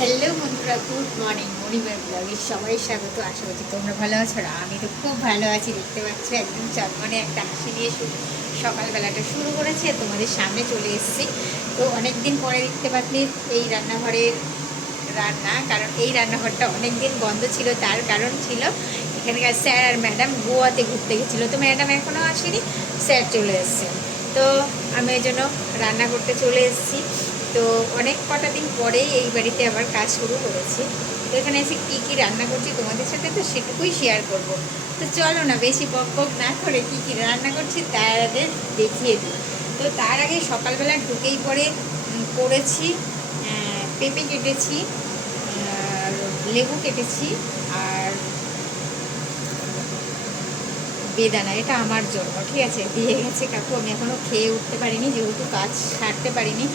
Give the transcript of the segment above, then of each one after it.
Hello বন্ধুরা good morning মর্নিংয়ের ব্লগে সবাই স্বাগত, আশা করছি তোমরা ভালো আছো আমি তো খুব ভালো আছি, দেখতে পাচ্ছ একদম চটমনে একটা হাসি নিয়ে শুরু সকালবেলাটা শুরু করেছে, তোমাদের সামনে চলে এসেছি। তো অনেক দিন পরে দেখতে পাচ্ছি এই রান্নাঘরের রান্না, কারণ এই রান্নাঘরটা অনেক দিন বন্ধ ছিল, তার কারণ ছিল এখানকার স্যার আর ম্যাডাম গোয়াতে ঘুরতে গেছিল, তো ম্যাডাম এখনও আসেনি, স্যার চলে এসছে তো আমি এই জন্য রান্না করতে চলে এসেছি। তো অনেক কটা দিন পরেই এই বাড়িতে আবার কাজ শুরু করেছি। তো এখানে এসে কী কী রান্না করছি তোমাদের সাথে তো সেটুকুই শেয়ার করব। তো চলো না, বেশি বক বক না করে কী কী রান্না করছি তার আগে দেখিয়ে দিই। তো তার আগে সকালবেলা ঢুকেই পরে করেছি পেঁপে কেটেছি লেবু কেটেছি, আর বেদানা, এটা আমার জন্য ঠিক আছে? দিয়ে গেছে কাকু, আমি এখনও খেয়ে উঠতে পারিনি, যেহেতু কাজ সারতে পারিনি।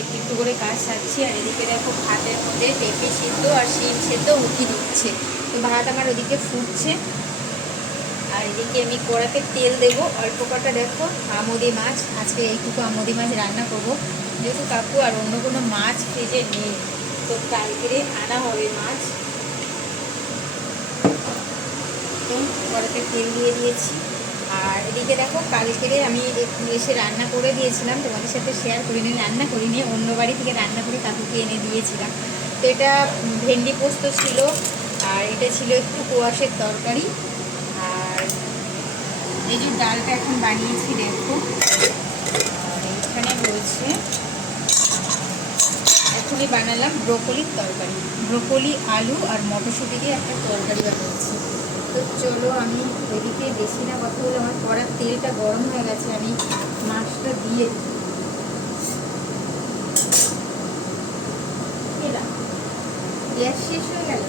একটু একটু করে কাজ সারছি আর এদিকে দেখো ভাতের মধ্যে পেঁপে সিদ্ধ আর শিম সেদ্ধ উঠি দিচ্ছে তো ভাত আমার ওদিকে ফুটছে। আর এদিকে আমি কড়াতে তেল দেবো। অল্প কটা দেখো আমদি মাছ। আজকে এইটুকু আমদি মাছ রান্না করব। যেহেতু কাকু আর অন্য কোনো মাছ ফ্রিজে নেই, তো কালকেরে আনা হবে মাছ। তো কড়াতে তেল দিয়ে দিয়েছি। আর এদিকে দেখো, কালকেরে আমি এসে রান্না করে দিয়েছিলাম, তোমাদের সাথে শেয়ার করিনি রান্না করিনি, অন্য বাড়ি থেকে রান্না করে কাকুকে এনে দিয়েছিলাম। তো এটা ভেন্ডি পোস্ত ছিল, আর এটা ছিল একটু কোয়াশের তরকারি। আর এই যে ডালটা এখন বানিয়েছি, দেখো। এখানে রয়েছে, এখনই বানালাম ব্রোকলির তরকারি। ব্রোকলি, আলু আর মটরশুঁটি দিয়ে একটা তরকারি বানিয়েছি। তো চলো আমি এদিকে বেশি না কথা বলে আমার কড়ার তেলটা গরম হয়ে গেছে, আমি মাছটা দিয়ে গ্যাস শেষ হয়ে গেল?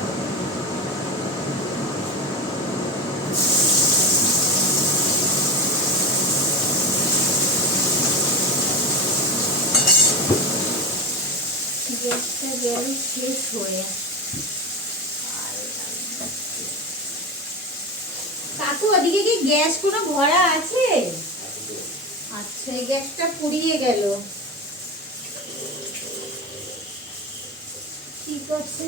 গ্যাসটা গেল শেষ হয়ে কাকু ওদিকে কি গ্যাস কোনো ভরা আছে? আচ্ছা এই গ্যাসটা পুড়িয়ে গেল। ঠিক আছে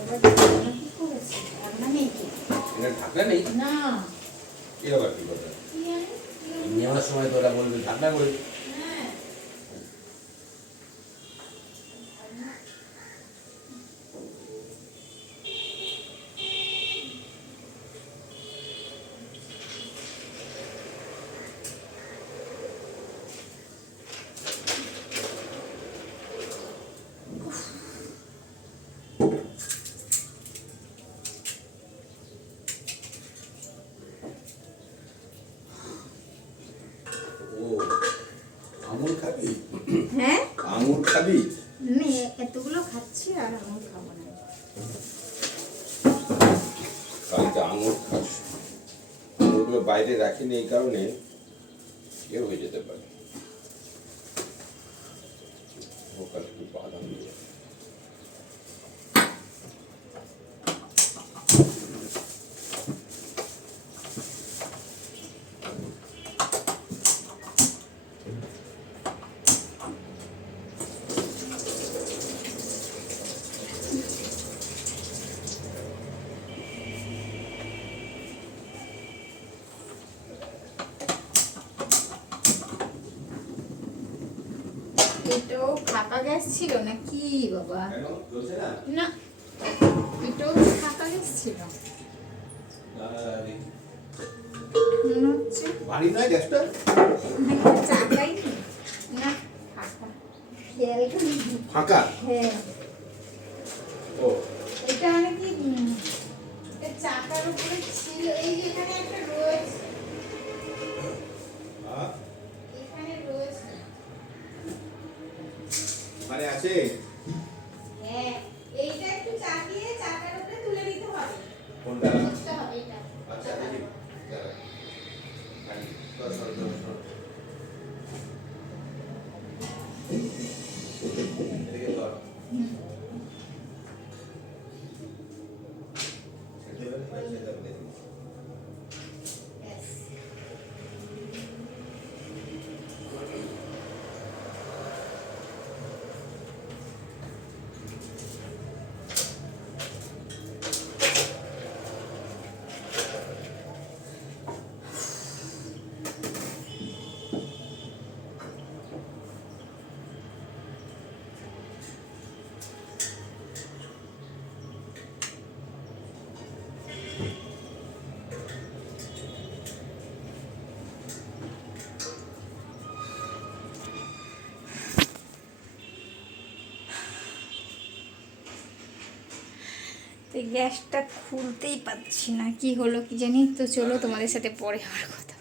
এবার রান্না কি করেছে? রান্না নেই কি? এটা ঢাকনা নেই না। এরকম কি কথা? নেওয়ার সময় তোরা বলবি ঢাকনা করে। আমুল খাবি? হ্যাঁ? আঙুর খাবি? নে এতগুলো খাচ্ছি আর আমি খাব না। কালকে আঙুর খাস আঙুরগুলো বাইরে রাখিনি এই কারণে কেউ হয়ে যেতে পারে। এটাও ফাঁকা গ্যাস ছিল না কি বাবা? না এটাও ফাঁকা গ্যাস ছিল। ফাঁকা। হ্যাঁ। এটা মানে কি চাকার উপরে ছিল। এই যে এখানে একটা মানে তো গ্যাসটা খুলতেই পাচ্ছি না। কি হলো কি জানি? তো চলো তোমাদের সাথে পরে হওয়ার কথা